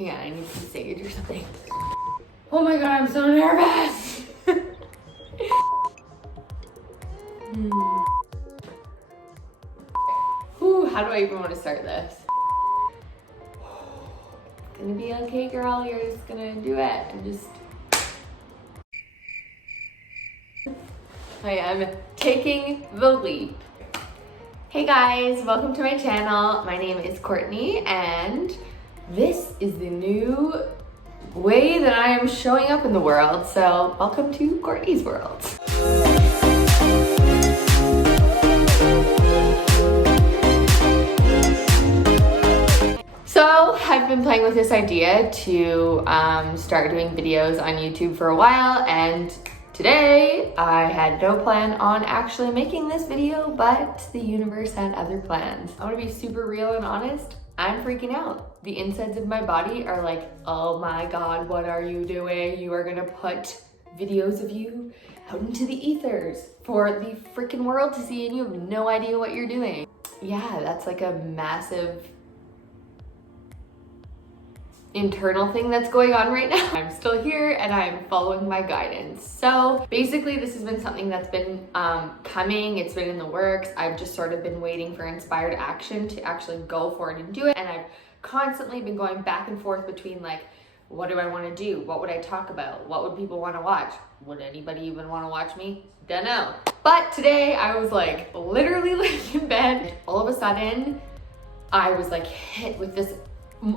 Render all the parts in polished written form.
Hang on, I need some sage or something. Oh my god, I'm so nervous! Ooh, how do I even want to start this? It's gonna be okay, girl. You're just gonna do it and just... I am taking the leap. Hey guys, welcome to my channel. My name is Courtney and this is the new way that I am showing up in the world. So welcome to Courtney's world. So I've been playing with this idea to start doing videos on YouTube for a while, and today I had no plan on actually making this video, but the universe had other plans. I want to be super real and honest. I'm freaking out. The insides of my body are like, oh my god, what are you doing? You are gonna put videos of you out into the ethers for the freaking world to see and you have no idea what you're doing. Yeah, that's like a massive internal thing that's going on right now. I'm still here and I'm following my guidance. So basically this has been something that's been coming, it's been in the works. I've just sort of been waiting for inspired action to actually go for it and do it. And I've constantly been going back and forth between like, what do I want to do? What would I talk about? What would people want to watch? Would anybody even want to watch me? Dunno. But today I was like literally laying in bed. All of a sudden I was like hit with this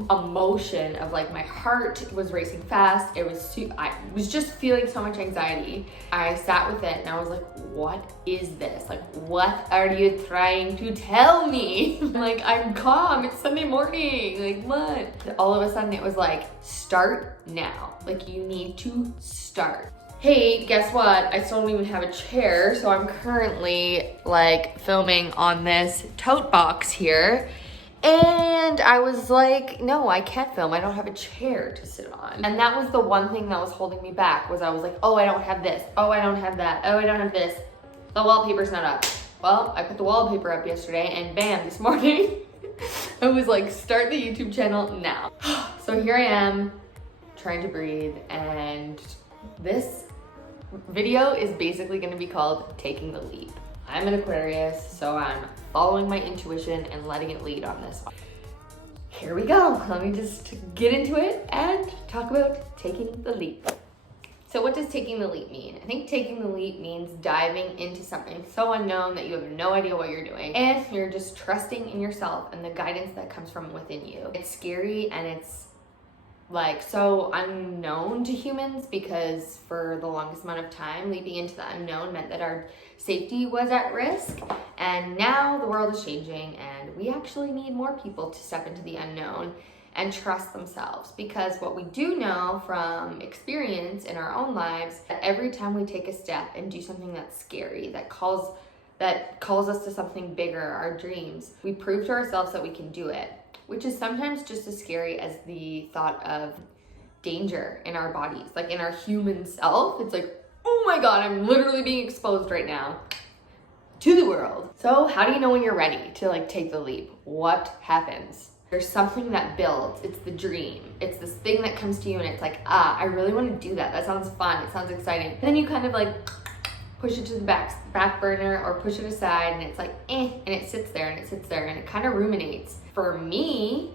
emotion of like my heart was racing fast. I was just feeling so much anxiety. I sat with it and I was like, what is this? Like, what are you trying to tell me? Like, I'm calm, it's Sunday morning, like what? All of a sudden it was like, start now. Like, you need to start. Hey, guess what? I still don't even have a chair, so I'm currently like filming on this tote box here. And I was like, no, I can't film. I don't have a chair to sit on. And that was the one thing that was holding me back, was I was like, oh, I don't have this. Oh, I don't have that. Oh, I don't have this. The wallpaper's not up. Well, I put the wallpaper up yesterday and bam, this morning, I was like, start the YouTube channel now. So here I am trying to breathe, and this video is basically gonna be called Taking the Leap. I'm an Aquarius, so I'm following my intuition and letting it lead on this one. Here we go. Let me just get into it and talk about taking the leap. So what does taking the leap mean? I think taking the leap means diving into something so unknown that you have no idea what you're doing, and you're just trusting in yourself and the guidance that comes from within you. It's scary and it's like so unknown to humans, because for the longest amount of time leaping into the unknown meant that our safety was at risk, and now the world is changing and we actually need more people to step into the unknown and trust themselves, because what we do know from experience in our own lives, that every time we take a step and do something that's scary, that calls us to something bigger, our dreams, we prove to ourselves that we can do it, which is sometimes just as scary as the thought of danger in our bodies. Like in our human self, it's like, oh my god, I'm literally being exposed right now to the world. So how do you know when you're ready to like take the leap? What happens? There's something that builds. It's the dream. It's this thing that comes to you and it's like, I really want to do that. That sounds fun. It sounds exciting. And then you kind of like push it to the back burner or push it aside, and it's like, and it sits there and it sits there and it kind of ruminates. For me,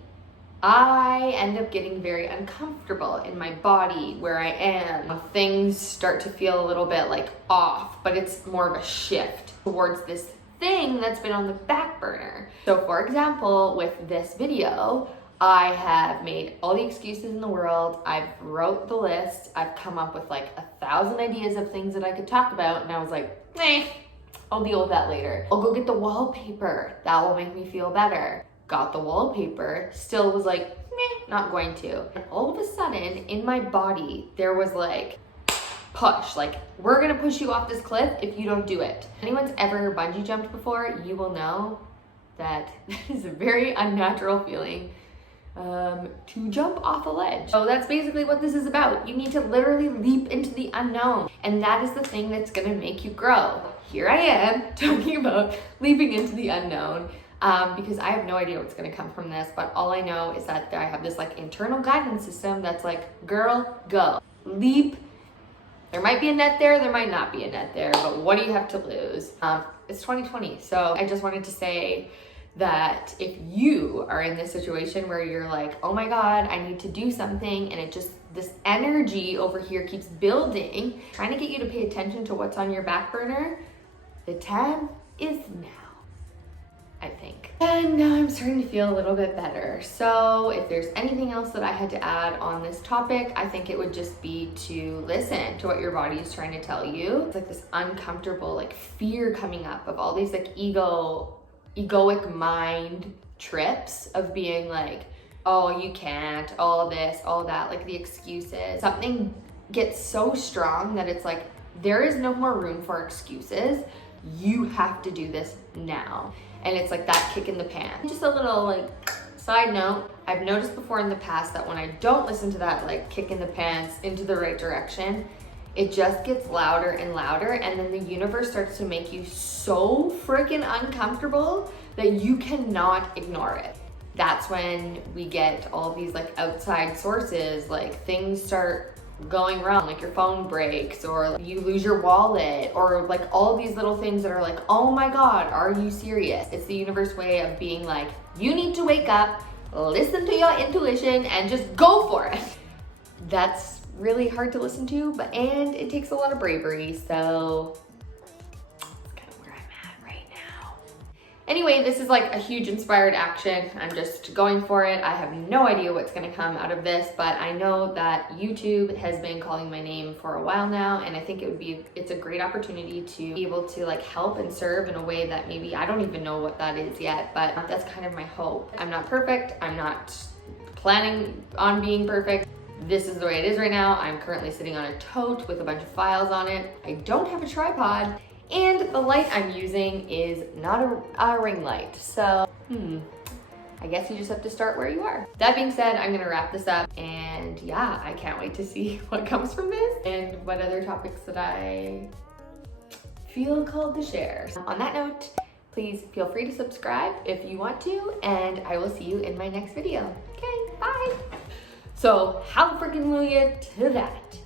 I end up getting very uncomfortable in my body where I am. Things start to feel a little bit like off, but it's more of a shift towards this thing that's been on the back burner. So for example, with this video, I have made all the excuses in the world. I've wrote the list. I've come up with like 1,000 ideas of things that I could talk about, and I was like, I'll deal with that later. I'll go get the wallpaper. That will make me feel better. Got the wallpaper, still was like, not going to. And all of a sudden, in my body, there was like, push, like, we're gonna push you off this cliff if you don't do it. If anyone's ever bungee jumped before, you will know that is a very unnatural feeling to jump off a ledge. So that's basically what this is about. You need to literally leap into the unknown, and that is the thing that's gonna make you grow. Here I am talking about leaping into the unknown. because I have no idea what's gonna come from this, but all I know is that I have this like internal guidance system that's like, girl, go, leap. There might be a net there, there might not be a net there, but what do you have to lose? It's 2020, so I just wanted to say that if you are in this situation where you're like, oh my God, I need to do something, and this energy over here keeps building, trying to get you to pay attention to what's on your back burner, the time is now, I think. And now I'm starting to feel a little bit better. So if there's anything else that I had to add on this topic, I think it would just be to listen to what your body is trying to tell you. It's like this uncomfortable like fear coming up of all these like egoic mind trips of being like, oh, you can't, all this, all that, like the excuses. Something gets so strong that it's like, there is no more room for excuses. You have to do this now. And it's like that kick in the pants. Just a little like side note, I've noticed before in the past that when I don't listen to that like kick in the pants into the right direction, it just gets louder and louder, and then the universe starts to make you so freaking uncomfortable that you cannot ignore it. That's when we get all these like outside sources, like things start going wrong, like your phone breaks, or like you lose your wallet, or like all these little things that are like, oh my God, are you serious? It's the universe way of being like, you need to wake up, listen to your intuition, and just go for it. That's really hard to listen to, and it takes a lot of bravery, so that's kind of where I'm at right now. Anyway, this is like a huge inspired action. I'm just going for it. I have no idea what's gonna come out of this, but I know that YouTube has been calling my name for a while now, and I think it's a great opportunity to be able to like help and serve in a way that maybe I don't even know what that is yet, but that's kind of my hope. I'm not perfect. I'm not planning on being perfect. This is the way it is right now. I'm currently sitting on a tote with a bunch of files on it. I don't have a tripod, and the light I'm using is not a ring light. So, I guess you just have to start where you are. That being said, I'm gonna wrap this up, and yeah, I can't wait to see what comes from this and what other topics that I feel called to share. On that note, please feel free to subscribe if you want to, and I will see you in my next video. Okay, bye. So, hallelujah to that.